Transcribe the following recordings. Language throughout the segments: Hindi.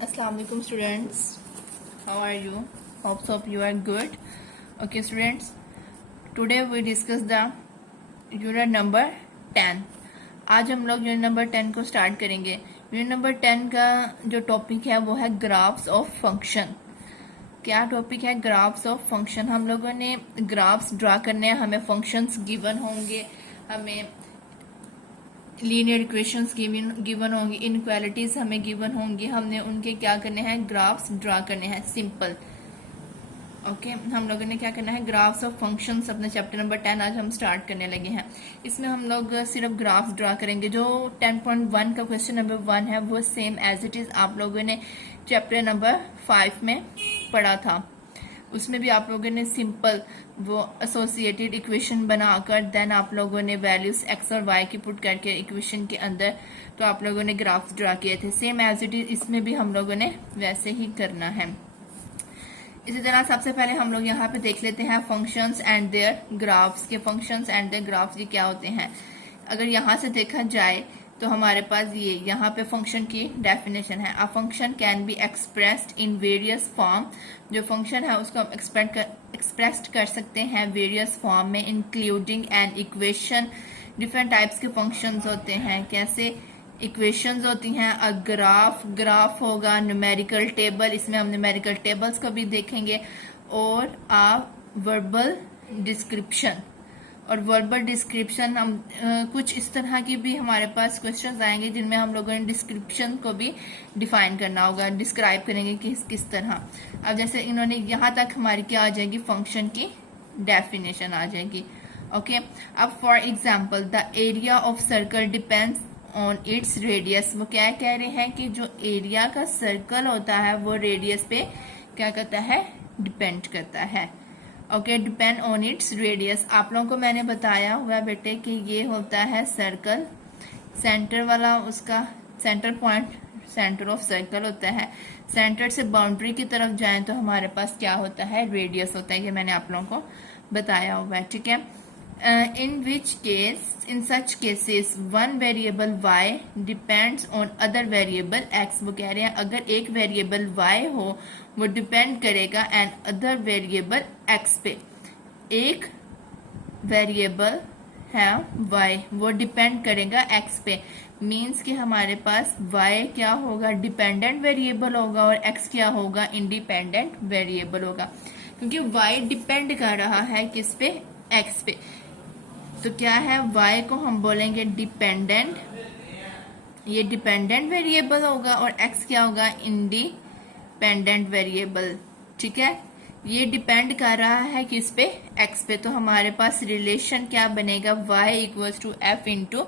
Assalamu alaikum students. How are you? Hope you are good. Okay students, today we discuss the unit number 10. आज हम लोग यूनिट नंबर 10 को स्टार्ट करेंगे। यूनिट नंबर 10 का जो टॉपिक है वो है ग्राफ्स ऑफ फंक्शन। क्या टॉपिक है? Graphs of function. हम लोगों ने ग्राफ्स ड्रा करने हैं, हमें फंक्शंस गिवन होंगे, हमें लीनियर इक्वेशंस गिवन होंगी, इनइक्वालिटीज हमें गिवन होंगी, हमने उनके क्या करने हैं? ग्राफ्स ड्रा करने हैं। सिंपल। ओके, हम लोगों ने क्या करना है? ग्राफ्स ऑफ फंक्शंस अपने चैप्टर नंबर 10 आज हम स्टार्ट करने लगे हैं। इसमें हम लोग सिर्फ ग्राफ्स ड्रा करेंगे। जो 10.1 का क्वेश्चन नंबर 1 है वो सेम एज इट इज आप लोगों ने चैप्टर नंबर 5 में पढ़ा था। उसमें भी आप लोगों ने सिंपल वो एसोसिएटेड इक्वेशन बनाकर देन आप लोगों ने वैल्यूज एक्स और वाई की पुट करके इक्वेशन के अंदर तो आप लोगों ने ग्राफ्स ड्रा किए थे। सेम एज इट इज इसमें भी हम लोगों ने वैसे ही करना है। इसी तरह सबसे पहले हम लोग यहाँ पे देख लेते हैं फंक्शंस एंड देयर ग्राफ्स के। फंक्शंस एंड देयर ग्राफ्स ये क्या होते हैं? अगर यहाँ से देखा जाए तो हमारे पास ये यहाँ पे फंक्शन की डेफिनेशन है। A function can be expressed in various form. जो फंक्शन है उसको हम एक्सप्रेस कर सकते हैं वेरियस फॉर्म में, including an equation. Different types के फंक्शंस होते हैं। कैसे? इक्वेशंस होती हैं, अ ग्राफ होगा, न्यूमेरिकल टेबल, इसमें हम न्यूमेरिकल टेबल्स को भी देखेंगे, और अ वर्बल डिस्क्रिप्शन। और वर्बल डिस्क्रिप्शन हम कुछ इस तरह की भी हमारे पास क्वेश्चंस आएंगे जिनमें हम लोगों ने डिस्क्रिप्शन को भी डिफाइन करना होगा, डिस्क्राइब करेंगे कि किस तरह। अब जैसे इन्होंने यहाँ तक हमारी क्या आ जाएगी? फंक्शन की डेफिनेशन आ जाएगी। ओके, अब for example the area of circle depends on its radius. वो क्या कह रहे हैं कि जो एरिया का सर्कल होता है वो रेडियस पे क्या करता है? डिपेंड करता है। Okay, depend on its radius. आप लोगों को मैंने बताया हुआ बेटे कि ये होता है सर्कल, सेंटर वाला उसका centre point, centre of circle होता है। सेंटर से बाउंड्री की तरफ जाएं तो हमारे पास क्या होता है? रेडियस होता है। ये मैंने आप लोगों को बताया हुआ है, ठीक है। in such cases one variable y depends on other variable x। वो कह रहे हैं अगर एक वेरिएबल y हो वो डिपेंड करेगा एंड अदर वेरिएबल x पे। एक वेरिएबल है y, वो डिपेंड करेगा x पे। मीन्स कि हमारे पास y क्या होगा? डिपेंडेंट वेरिएबल होगा और x क्या होगा? इंडिपेंडेंट वेरिएबल होगा, क्योंकि y डिपेंड कर रहा है किस पे? x पे। तो क्या है? y को हम बोलेंगे डिपेंडेंट, ये डिपेंडेंट वेरिएबल होगा, और x क्या होगा? इंडिपेंडेंट वेरिएबल, ठीक है। ये डिपेंड कर रहा है किस पे? x पे। तो हमारे पास रिलेशन क्या बनेगा? y equals to f into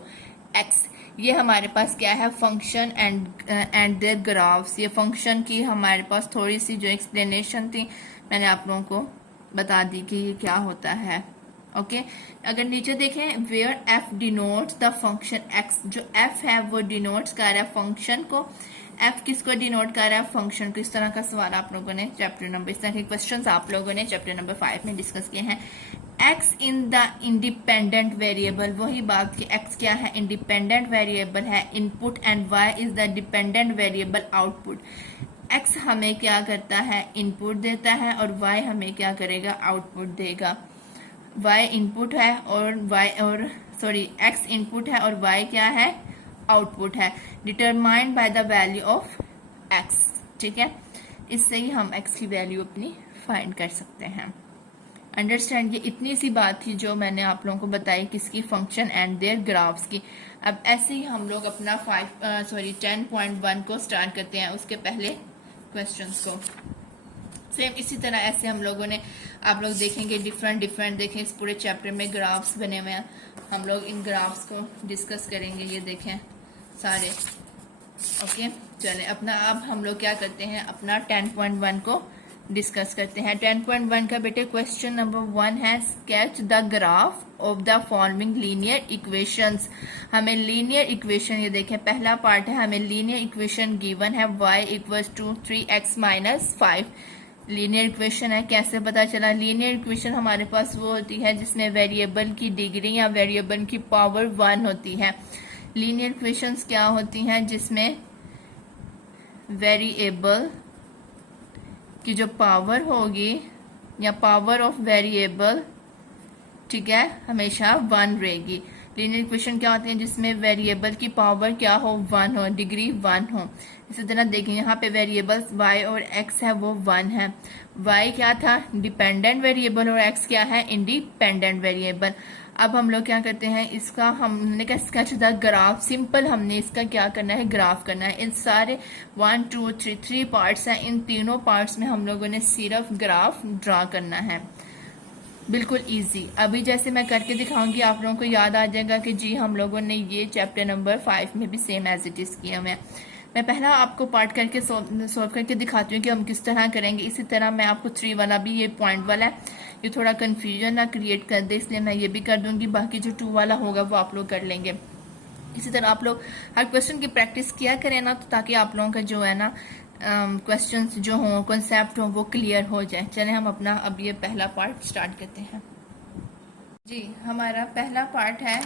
x. ये हमारे पास क्या है? Function and their graphs. ये फंक्शन की हमारे पास थोड़ी सी जो एक्सप्लेनेशन थी मैंने आप लोगों को बता दी कि ये क्या होता है। ओके, अगर नीचे देखें where f denotes the function x, जो f है वो डिनोट्स कर रहा है फंक्शन को। f किसको डिनोट कर रहा है? फंक्शन को। इस तरह का सवाल आप लोगों ने चैप्टर नंबर, इस तरह के क्वेश्चंस आप लोगों ने चैप्टर नंबर 5 में डिस्कस किए हैं। x in the independent variable, वही बात कि x क्या है? इंडिपेंडेंट वेरिएबल है input, and y is the dependent variable output. x हमें क्या करता है? इनपुट देता है, और y हमें क्या करेगा? आउटपुट देगा। y इनपुट है और x इनपुट है और y क्या है? आउटपुट है। Determined by the value of x, ठीक है। इससे ही हम x की वैल्यू अपनी फाइंड कर सकते हैं। अंडरस्टैंड? ये इतनी सी बात थी जो मैंने आप लोगों को बताई किसकी? फंक्शन एंड देयर ग्राफ्स की। अब ऐसे ही हम लोग अपना 10.1 को स्टार्ट करते हैं, उसके पहले क्वेश्चंस को। सेम इसी तरह ऐसे हम लोगों ने, आप लोग देखेंगे डिफरेंट देखें इस पूरे चैप्टर में ग्राफ्स बने हुए हैं। हम लोग इन ग्राफ्स को डिस्कस करेंगे। ये देखें सारे। ओके, चलें अपना अब हम लोग क्या करते हैं? अपना 10.1 को डिस्कस करते हैं। 10.1 का बेटे क्वेश्चन नंबर 1 है sketch the graph of the following linear equations. हमें लीनियर इक्वेशन, ये देखें पहला पार्ट है, हमें लीनियर इक्वेशन गिवन है y equals to 3x minus 5। Linear equation है। कैसे पता चला? लीनियर इक्वेशन हमारे पास वो होती है जिसमें वेरिएबल की डिग्री या वेरिएबल की पावर 1 होती है। लीनियर इक्वेशंस क्या होती हैं? जिसमें वेरिएबल की जो पावर होगी या पावर ऑफ वेरिएबल, ठीक है, हमेशा 1 रहेगी। लीनियर इक्वेशन क्या होती है? जिसमें वेरिएबल की पावर क्या हो? 1 हो, डिग्री 1 हो। इसी तरह देखें यहाँ पे वेरिएबल्स y और x है वो 1 है। y क्या था? डिपेंडेंट वेरिएबल और x क्या है? Independent variable. अब हम लोग क्या करते हैं, इसका हमने क्या स्केच द ग्राफ, सिंपल हमने इसका क्या करना है? ग्राफ करना है। इन सारे 1 2 3 पार्ट्स हैं, इन तीनों पार्ट्स में हम लोगों ने सिर्फ ग्राफ ड्रा करना है। बिल्कुल इजी। अभी जैसे मैं करके दिखाऊंगी आप लोगों को याद आ जाएगा कि जी हम लोगों ने ये चैप्टर नंबर 5 में भी सेम एज इट इज किया हुआ है। मैं पहला आपको पार्ट करके सॉल्व करके दिखाती हूँ कि हम किस तरह करेंगे। इसी तरह मैं आपको 3 वाला भी, ये पॉइंट वाला है, ये थोड़ा कंफ्यूजन ना क्रिएट कर दे, इसलिए मैं ये भी कर दूंगी। बाकी जो 2 वाला होगा वो आप लोग कर लेंगे। इसी तरह आप लोग हर क्वेश्चन की प्रैक्टिस किया करें ना, तो ताकि आप लोगों का जो है ना क्वेश्चंस जो हों, कॉन्सेप्ट हो, वो क्लियर हो जाए। चलें हम अपना अब ये पहला पार्ट स्टार्ट करते हैं। जी हमारा पहला पार्ट है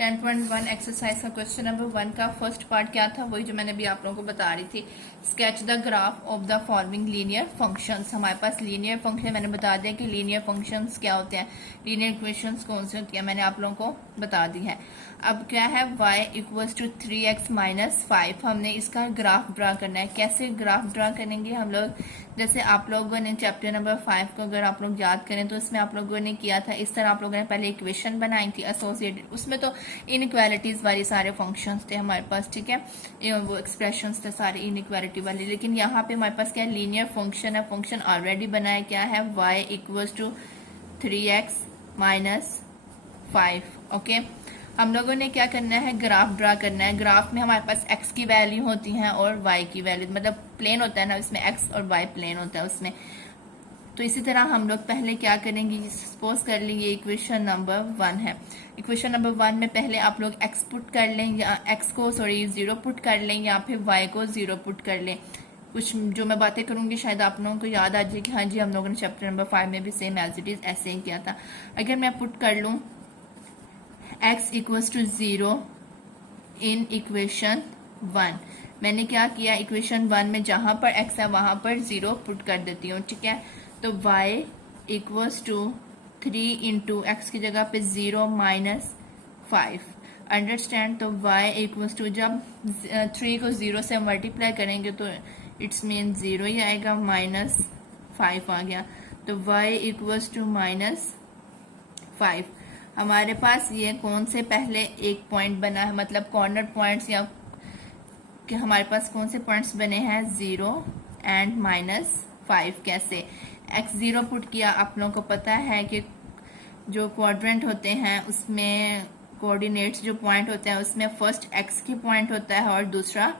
10.1 एक्सरसाइज का क्वेश्चन नंबर 1 का फर्स्ट पार्ट क्या था? वही जो मैंने भी आप लोगों को बता रही थी, sketch the graph of the following linear functions. हमारे पास लीनियर फंक्शन, मैंने बता दिया कि लीनियर फंक्शंस क्या होते हैं, लीनियर इक्वेशंस कौन से होती है, मैंने आप लोगों को बता दी है। अब क्या है? y equals to 3x minus 5। हमने इसका ग्राफ ड्रा करना है। कैसे ग्राफ ड्रा करेंगे हम लोग? जैसे आप लोगों ने चैप्टर नंबर 5 को अगर आप लोग याद करें तो इसमें आप लोगों ने किया था इस तरह, आप लोगों ने पहले इक्वेशन बनाई थी एसोसिएटेड, उसमें तो इनइक्वालिटीज वाली सारे फंक्शंस थे हमारे पास, ठीक है, वो एक्सप्रेशंस थे सारे इनइक्वालिटी वाले। लेकिन यहाँ पे हमारे पास क्या है? लीनियर फंक्शन है, फंक्शन ऑलरेडी बना है। क्या है? y equals to 3x minus 5। Okay, हम लोगों ने क्या करना है? ग्राफ ड्रा करना है। ग्राफ में हमारे पास x की वैल्यू होती है और y की वैल्यू, मतलब प्लेन होता है ना, इसमें x और y प्लेन होता है उसमें। तो इसी तरह हम लोग पहले क्या करेंगे? सपोज कर लें ये इक्वेशन नंबर 1 है। इक्वेशन नंबर 1 में पहले आप लोग x पुट कर लें, या x को 0 पुट कर लें, या फिर y को 0 पुट कर लें। कुछ जो मैं बातें करूंगी शायद आप लोगों को याद आ जाए कि हाँ जी हम लोगों ने चैप्टर नंबर 5 में भी सेम एज इट इज ऐसे ही किया था। अगर मैं पुट कर लूं x equals to 0 in equation 1, मैंने क्या किया? इक्वेशन 1 में जहां पर x है वहां पर 0 पुट कर देती हूँ, ठीक है। तो y equals to 3 into x की जगह पे 0 माइनस 5, अंडरस्टैंड। तो y इक्वल्स टू, जब 3 को 0 से मल्टीप्लाई करेंगे तो इट्स मीन 0 ही आएगा, माइनस 5 आ गया। तो y इक्वल्स टू माइनस 5। हमारे पास ये कौन से पहले एक पॉइंट बना है, मतलब कॉर्नर पॉइंट्स, या कि हमारे पास कौन से पॉइंट्स बने हैं? 0 एंड माइनस 5। कैसे? x 0 पुट किया। आप लोगों को पता है कि जो क्वाड्रेंट होते हैं उसमें कोऑर्डिनेट्स जो पॉइंट होते हैं उसमें फर्स्ट x की पॉइंट होता है और दूसरा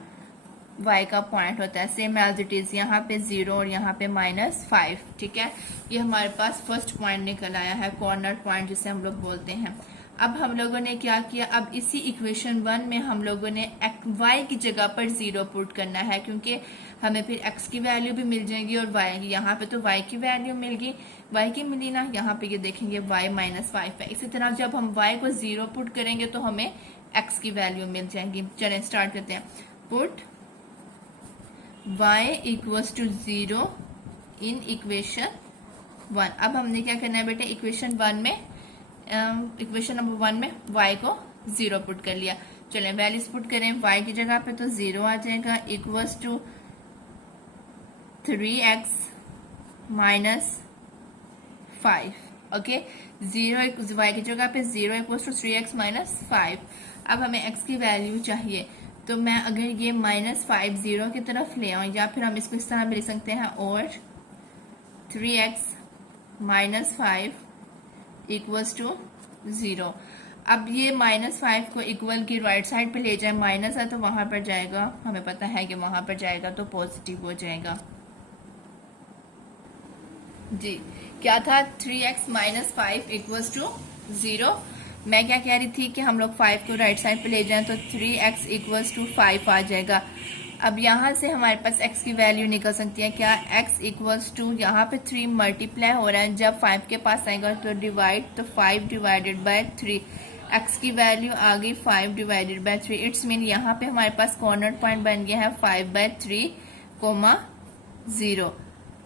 y का पॉइंट होता है, सेम एज इट इज। यहाँ पे 0 और यहाँ पे माइनस 5, ठीक है। ये हमारे पास फर्स्ट पॉइंट निकल आया है, कॉर्नर पॉइंट जिसे हम लोग बोलते हैं। अब हम लोगों ने क्या किया? अब इसी इक्वेशन 1 में हम लोगों ने y की जगह पर 0 पुट करना है, क्योंकि हमें फिर x की वैल्यू भी मिल जाएगी और y की। यहाँ पे तो y की वैल्यू मिल गई, y की मिली ना, यहाँ पे ये देखेंगे y माइनस 5 है। इसी तरह जब हम y को 0 पुट करेंगे तो हमें x की वैल्यू मिल जाएगी। चलें स्टार्ट करते हैं। Put y equals to 0 in equation 1। अब हमने क्या करना है बेटे? इक्वेशन 1 में, इक्वेशन नंबर 1 में y को 0 पुट कर लिया। चलें वैल्यूज पुट करें। y की जगह पे तो 0 आ जाएगा, equals to 3x minus 5। Okay, 0 y की जगह पे 0 इक्वल्स टू 3x माइनस 5। अब हमें x की वैल्यू चाहिए, तो मैं अगर ये माइनस 5 0 की तरफ ले आऊं, या फिर हम इसको इस तरह भी लिख सकते हैं, और 3x माइनस 5 इक्वल्स टू 0। अब ये माइनस 5 को इक्वल की राइट साइड पे ले जाए, माइनस है तो वहां पर जाएगा, हमें पता है कि वहां पर जाएगा तो पॉजिटिव हो जाएगा। जी क्या था? 3x minus 5 equals to 0। मैं क्या कह रही थी कि हम लोग 5 को राइट साइड पे ले जाएं तो 3x इक्वल्स टू 5 आ जाएगा। अब यहाँ से हमारे पास x की वैल्यू निकल सकती है क्या? x इक्वल्स टू, यहाँ पे 3 मल्टीप्लाई हो रहा है, जब 5 के पास आएगा तो डिवाइड, तो 5 डिवाइडेड बाय 3, x की वैल्यू आ गई 5 डिवाइडेड बाय 3। इट्स मीन यहाँ पे हमारे पास कॉर्नर पॉइंट बन गया है 5/3, 0।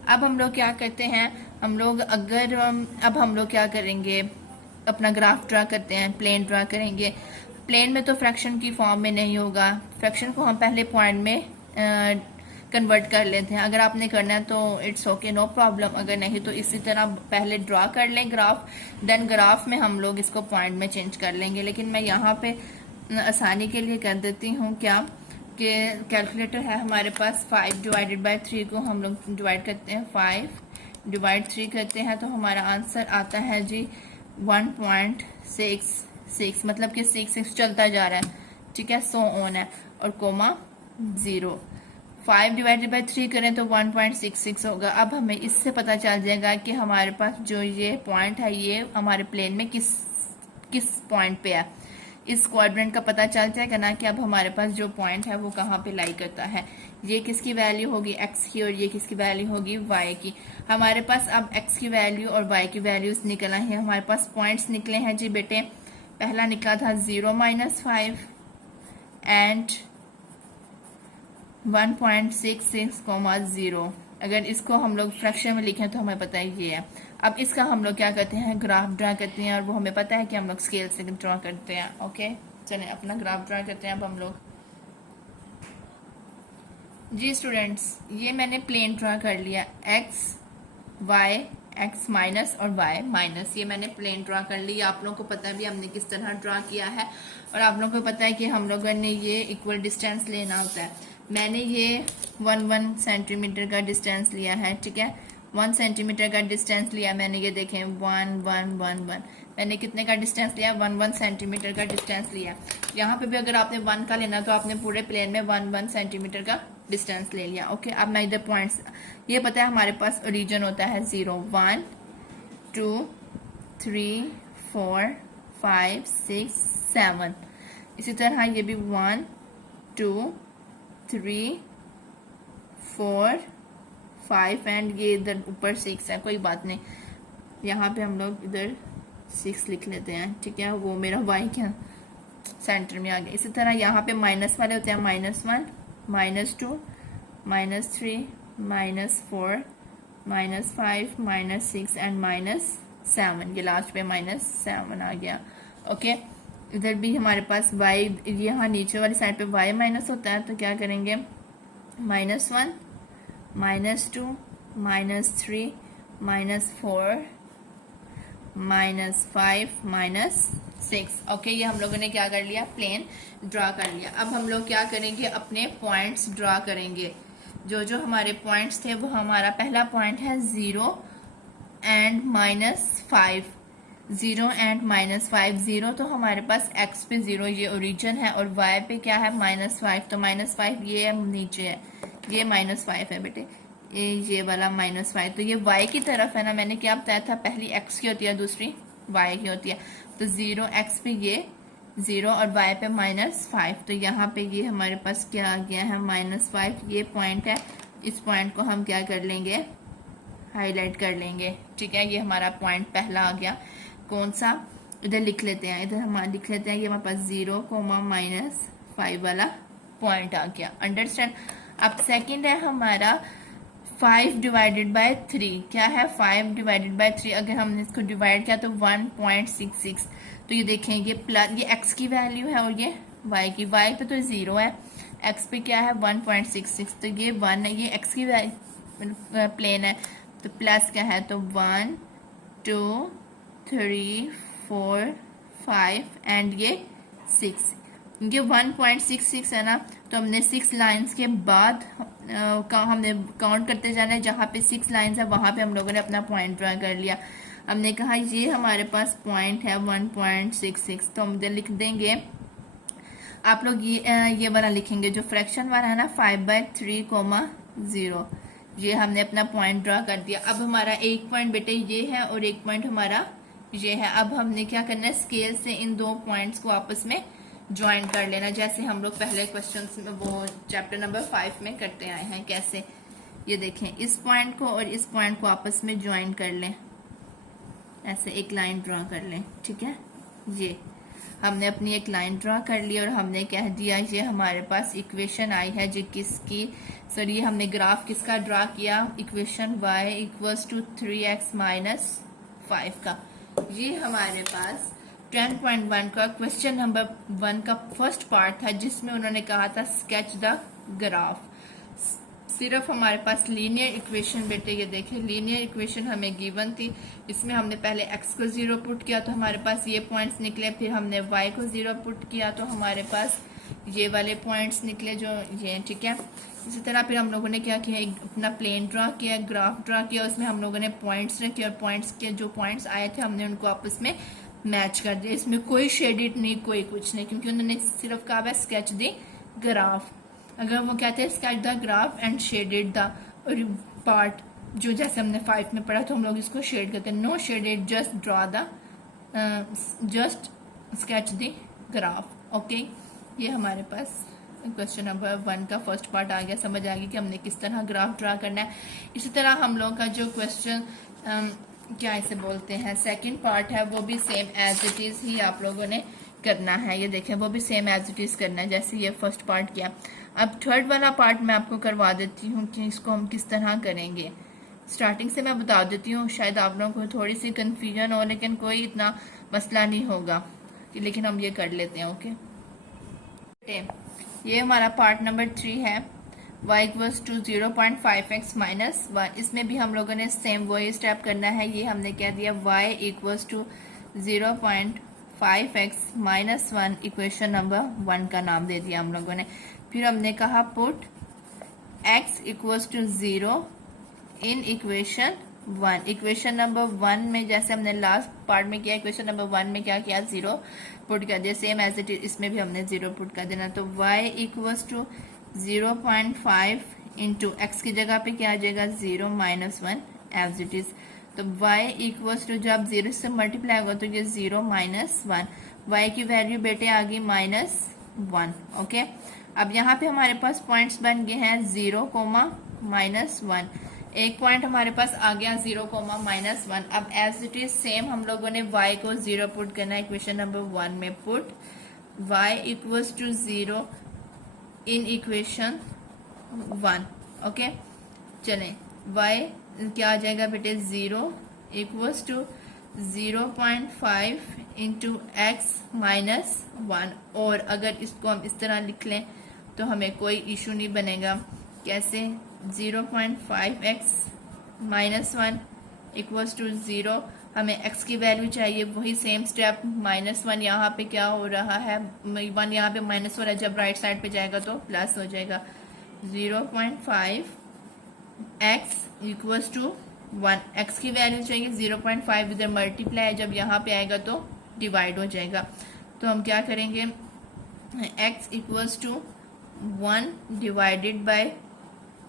अब हम लोग क्या करते हैं, हम लोग अब हम लोग क्या करेंगे, अपना ग्राफ ड्रा करते हैं, प्लेन ड्रा करेंगे। प्लेन में तो फ्रैक्शन की फॉर्म में नहीं होगा, फ्रैक्शन को हम पहले पॉइंट में कन्वर्ट कर लेते हैं। अगर आपने करना है तो इट्स ओके, नो प्रॉब्लम, अगर नहीं तो इसी तरह पहले ड्रा कर लें ग्राफ, देन ग्राफ में हम लोग इसको पॉइंट में चेंज कर लेंगे। लेकिन मैं यहाँ पे आसानी के लिए कर देती हूँ क्या कि कैलकुलेटर है हमारे पास, 5 डिवाइडेड बाय 3 को हम लोग डिवाइड करते हैं, 5 डिवाइड 3 करते हैं तो हमारा आंसर आता है जी 1.66, मतलब कि 6 चलता जा रहा है, ठीक है, सो ऑन है, और कोमा 0। 5 डिवाइडेड बाय 3 करें तो 1.66 होगा। अब हमें इससे पता चल जाएगा कि हमारे पास जो ये पॉइंट है ये हमारे प्लेन में किस पॉइंट पे है। इस क्वाड्रेंट का पता चल जाएगा ना कि अब हमारे पास जो पॉइंट है वो कहाँ पे लाई करता है। ये किसकी वैल्यू होगी, x की, और ये किसकी वैल्यू होगी, y की। हमारे पास अब x की वैल्यू और y की वैल्यूज निकल आई है। हमारे पास पॉइंट्स निकले हैं जी बेटे, पहला निकला था 0-5 एंड 1.66, 0। अगर इसको हम लोग फ्रैक्शन में लिखें तो हमें पता है ये है। अब इसका हम लोग क्या करते हैं, ग्राफ ड्रा करते हैं, और वो हमें पता है कि हम लोग स्केल से ड्रा करते हैं। ओके, चलें अपना ग्राफ ड्रा करते हैं अब हम लोग। जी स्टूडेंट्स, ये मैंने प्लेन ड्रा कर लिया, x माइनस और y माइनस, ये मैंने प्लेन ड्रा कर ली। आप लोगों को पता है भी हमने किस तरह ड्रा किया है, और आप लोगों को पता है कि हम लोगों ने ये इक्वल डिस्टेंस लेना होता है। मैंने ये 1 सेंटीमीटर का डिस्टेंस लिया है, ठीक है, 1 सेंटीमीटर का डिस्टेंस लिया मैंने, ये देखें 1 1 1 1, मैंने कितने का डिस्टेंस लिया, 1 सेंटीमीटर का डिस्टेंस लिया। यहाँ पे भी अगर आपने 1 का लेना तो आपने पूरे प्लेन में 1 सेंटीमीटर का डिस्टेंस ले लिया। ओके, अब मैं इधर पॉइंट्स, ये पता है हमारे पास ओरिजिन होता है 0 1 2 3 4 5 6 7, इसी तरह ये भी 1 2 3 4 5 एंड ये इधर ऊपर 6 है, कोई बात नहीं, यहाँ पे हम लोग इधर 6 लिख लेते हैं, ठीक है, वो मेरा y क्या सेंटर में आ गया। इसी तरह यहाँ पे माइनस वाले होते हैं, -1 -2 -3 -4 -5 -6 एंड -7, ये लास्ट पे -7 आ गया। ओके, इधर भी हमारे पास y, यहाँ नीचे वाली साइड पे y माइनस होता है, तो क्या करेंगे, -1 -2 -3 -4 -5 -6। ओके, ये हम लोगों ने क्या कर लिया, प्लेन ड्रा कर लिया। अब हम लोग क्या करेंगे, अपने पॉइंट्स ड्रा करेंगे। जो जो हमारे पॉइंट्स थे वो हमारा पहला पॉइंट है 0 एंड -5, 0 एंड -5, 0 तो हमारे पास x पे 0 ये ओरिजिन है, और y पे क्या है -5, तो -5 ये नीचे है, ये -5 है बेटे, ये वाला -5, तो ये y की तरफ है ना। मैंने क्या बताया था, पहली x की होती है, दूसरी y की होती है, तो 0 x पे ये 0 और y पे -5, तो यहाँ पे ये हमारे पास क्या आ गया है, -5, ये पॉइंट है। इस पॉइंट को हम क्या कर लेंगे, हाईलाइट कर लेंगे, ठीक है, ये हमारा पॉइंट पहला आ गया। कौन सा, इधर लिख लेते हैं, इधर हम लिख लेते हैं, ये हमारे पास 0, -5 वाला पॉइंट आ गया, अंडरस्टैंड। अब सेकंड है हमारा 5 डिवाइडेड बाय 3, क्या है, 5 डिवाइडेड बाय 3, अगर हमने इसको डिवाइड किया तो 1.66, तो ये देखें, ये प्लस, ये x की वैल्यू है और ये y की, y पे तो 0 है, x पे क्या है 1.66, तो ये 1 है, ये x की प्लेन है, तो प्लस क्या है, तो 1 2 3 4 5 एंड ये 6, ये 1.66 है ना, तो हमने 6 लाइंस के बाद हमने काउंट करते जाना है, जहाँ पे 6 लाइंस है वहां पे हम लोगों ने अपना पॉइंट ड्रा कर लिया। हमने कहा ये हमारे पास पॉइंट है 1.66, तो हम इधर लिख देंगे, आप लोग ये वाला लिखेंगे जो फ्रैक्शन वाला है ना, 5/3, 0, ये हमने अपना पॉइंट ड्रा कर दिया। अब हमारा एक पॉइंट बेटे ये है और एक पॉइंट हमारा ये है। अब हमने क्या करना है, स्केल से इन दो पॉइंट्स को आपस में ज्वाइन कर लेना, जैसे हम लोग पहले क्वेश्चन में वो चैप्टर नंबर 5 में करते आए हैं। कैसे, ये देखें, इस पॉइंट को और इस पॉइंट को आपस में ज्वाइन कर लें, ऐसे एक लाइन ड्रा कर लें, ठीक है, ये। हमने अपनी एक लाइन ड्रा कर ली और हमने कह दिया ये हमारे पास इक्वेशन आई है जी किसकी, सॉरी हमने ग्राफ किसका ड्रा किया, equation y equals to 3x minus 5 का। ये हमारे पास 10.1 का क्वेश्चन नंबर 1 का फर्स्ट पार्ट था जिसमें उन्होंने कहा था स्केच द ग्राफ। सिर्फ हमारे पास लीनियर इक्वेशन, बेटे ये देखें लीनियर इक्वेशन हमें गिवन थी, इसमें हमने पहले x को 0 पुट किया तो हमारे पास ये पॉइंट्स निकले, फिर हमने y को 0 पुट किया तो हमारे पास ये वाले पॉइंट्स निकले जो ये, ठीक है। इसी तरह फिर हम लोगों ने क्या किया, एक अपना प्लेन ड्रा किया, ग्राफ ड्रा किया, उसमें हम लोगों ने पॉइंट्स रखे और पॉइंट्स के जो पॉइंट्स आए थे हमने उनको आपस में मैच कर दिया। इसमें कोई शेडेड नहीं, कोई कुछ नहीं, क्योंकि उन्होंने सिर्फ कहा है स्केच द ग्राफ। अगर वो कहते हैं sketch the graph and shaded the part, जो जैसे हमने 5 में पढ़ा तो हम लोग इसको शेड करते हैं, no shaded just draw the just sketch the graph. Okay, ये हमारे पास क्वेश्चन नंबर 1 का फर्स्ट पार्ट आ गया, समझ आ गई कि हमने किस तरह ग्राफ ड्रा करना है। इसी तरह हम लोग का जो क्वेश्चन क्या इसे बोलते हैं सेकंड पार्ट है वो भी सेम एज इट इज ही आप लोगों ने करना है। ये देखें वो भी सेम एज इट इज करना है जैसे ये फर्स्ट पार्ट किया। अब थर्ड वाला पार्ट मैं आपको करवा देती हूँ कि इसको हम किस तरह करेंगे। स्टार्टिंग से मैं बता देती हूँ, शायद आप लोगों को थोड़ी सी कंफ्यूजन हो लेकिन कोई इतना मसला नहीं होगा, लेकिन हम ये कर लेते हैं। ओके, ये हमारा पार्ट नंबर 3 है, y equals to 0.5x minus 1। इसमें भी हम लोगों ने सेम वही स्टेप करना है। ये हमने कह दिया y equals to 0.5x minus 1, equation number 1 का नाम दे दिया हम लोगों ने। फिर हमने कहा put x equals to 0 in equation 1। Equation number 1 में जैसे हमने लास्ट पार्ट में किया, इक्वेशन नंबर 1 में क्या किया, 0 पुट कर दिया, सेम एज इट इज इसमें भी हमने 0 पुट कर देना। तो y equals to 0.5 into x की जगह पे क्या आ जाएगा 0 माइनस 1 एज इट इज। तो y इक्वल्स टू जब 0 से मल्टीप्लाई होगा तो ये 0 माइनस 1, y की वैल्यू बेटे आ गई माइनस 1। ओके, अब यहाँ पे हमारे पास पॉइंट्स बन गए हैं 0 कोमा माइनस 1। एक पॉइंट हमारे पास आ गया 0 कोमा माइनस 1। अब एज इट इज सेम हम लोगों ने y को 0 पुट करना है इक्वेशन नंबर 1 में। Put y equals to 0 in equation 1। Okay, चलें y क्या आ जाएगा बेटे 0 equals to 0.5 into x minus 1। और अगर इसको हम इस तरह लिख लें तो हमें कोई इशू नहीं बनेगा। कैसे, 0.5x माइनस 1 इक्वल्स टू 0, हमें x की वैल्यू चाहिए, वही सेम स्टेप माइनस 1 यहाँ पे क्या हो रहा है, 1 यहाँ पे माइनस हो रहा है, जब राइट साइड पे जाएगा तो प्लस हो जाएगा। 0.5x इक्वल्स टू 1, x की वैल्यू चाहिए 0.5, इधर मल्टीप्लाई, जब यहाँ पे आएगा तो डिवाइड हो जाएगा। तो हम क्या करेंगे, x equals to 1 divided by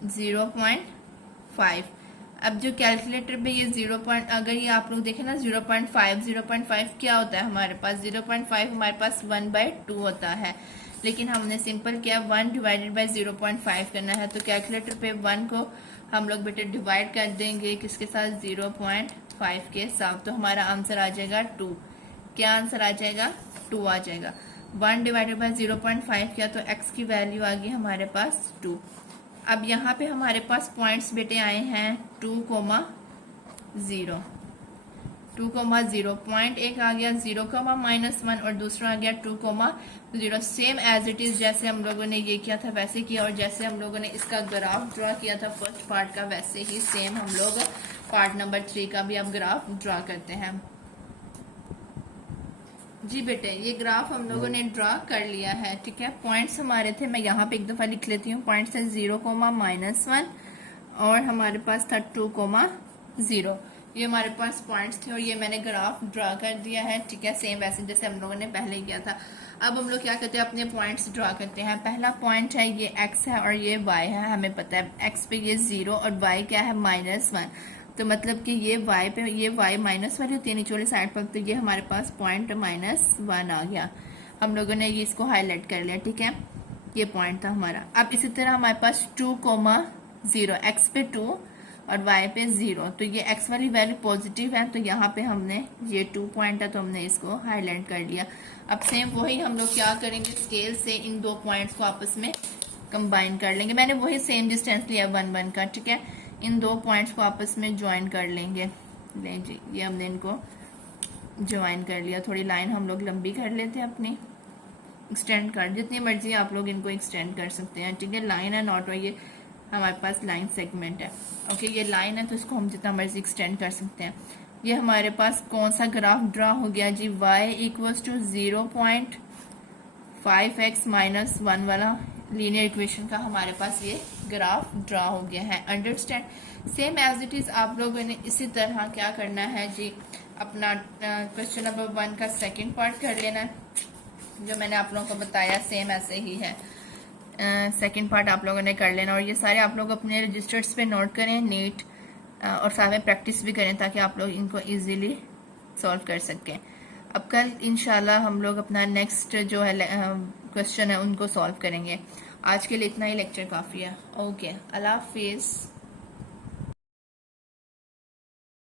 0.5। अब जो कैलकुलेटर पे ये 0. अगर ये आप लोग देखें ना 0.5 क्या होता है हमारे पास, 0.5 हमारे पास 1/2 होता है, लेकिन हमने सिंपल किया 1 डिवाइडेड बाय 0.5 करना है। तो कैलकुलेटर पे 1 को हम लोग बेटे डिवाइड कर देंगे किसके साथ, 0.5 के साथ, तो हमारा आंसर आ जाएगा 2। क्या आंसर आ जाएगा, 2 आ जाएगा। 1 डिवाइडेड बाय 0.5 किया तो x की वैल्यू आ गई हमारे पास 2। अब यहाँ पे हमारे पास पॉइंट्स बेटे आए हैं 2,0, 2,0, पॉइंट एक आ गया 0,-1 और दूसरा आ गया 2,0। सेम एज इट इज जैसे हम लोगों ने ये किया था वैसे किया, और जैसे हम लोगों ने इसका ग्राफ ड्रा किया था फर्स्ट पार्ट का, वैसे ही सेम हम लोग पार्ट नंबर 3 का भी अब ग्राफ ड्रा करते हैं। जी बेटे, ये ग्राफ हम लोगों ने ड्रा कर लिया है, ठीक है। पॉइंट्स हमारे थे, मैं यहाँ पे एक दफा लिख लेती हूँ। पॉइंट्स है 0,-1 और हमारे पास था 2,0। ये हमारे पास पॉइंट्स थे और ये मैंने ग्राफ ड्रा कर दिया है, ठीक है, सेम वैसे जैसे हम लोगों ने पहले किया था। अब हम लोग क्या करते हैं, अपने पॉइंट्स ड्रा करते हैं। पहला पॉइंट है ये x है और ये y है, हमें पता है x पे ये 0 और y क्या है -1, तो मतलब कि ये y पे ये y माइनस वाली होती है नीचे वाली साइड पर, तो ये हमारे पास पॉइंट -1 आ गया। हम लोगों ने ये इसको हाईलाइट कर लिया, ठीक है, ये पॉइंट था हमारा। अब इसी तरह हमारे पास 2,0, x पे 2, और y पे 0। तो ये x वाली वैल्यू पॉजिटिव है, तो यहाँ पे हमने ये 2 पॉइंट है तो हमने इसको हाईलाइट कर लिया। अब सेम वही हम लोग क्या करेंगे, स्केल से इन 2 पॉइंट्स को आपस में कंबाइन कर लेंगे। मैंने वही सेम डिस्टेंस लिया 1 1 का, ठीक है। इन 2 पॉइंट्स को आपस में ज्वाइन कर लेंगे। ले जी, ये हमने इनको ज्वाइन कर लिया। थोड़ी लाइन हम लोग लंबी कर लेते हैं अपनी, एक्सटेंड कर, जितनी मर्जी आप लोग इनको एक्सटेंड कर सकते हैं, ठीक है। लाइन है नॉट, ये हमारे पास लाइन सेगमेंट है, ओके। ये लाइन है तो इसको हम जितना मर्जी एक्सटेंड कर सकते हैं। ये हमारे पास कौन सा ग्राफ ड्रा हो गया जी, y equals to 0.5x minus 1 वाला लीनियर इक्वेशन का हमारे पास ये ग्राफ ड्रा हो गया है। Understand. Same as it is आप लोगों ने इसी तरह क्या करना है जी, अपना क्वेश्चन नंबर 1 का सेकंड पार्ट कर लेना है, जो मैंने आप लोगों को बताया सेम ऐसे ही है। सेकंड पार्ट आप लोगों ने कर लेना, और ये सारे आप लोग अपने रजिस्टर्स पे नोट करें नीट, और साथ में प्रैक्टिस भी करें ताकि आप लोग इनको इजीली सॉल्व कर सकें। अब कल इंशाल्लाह हम लोग अपना नेक्स्ट जो है क्वेश्चन है उनको सॉल्व करेंगे। आज के लिए इतना ही लेक्चर काफ़ी है। ओके, अल्लाह हाफिज़।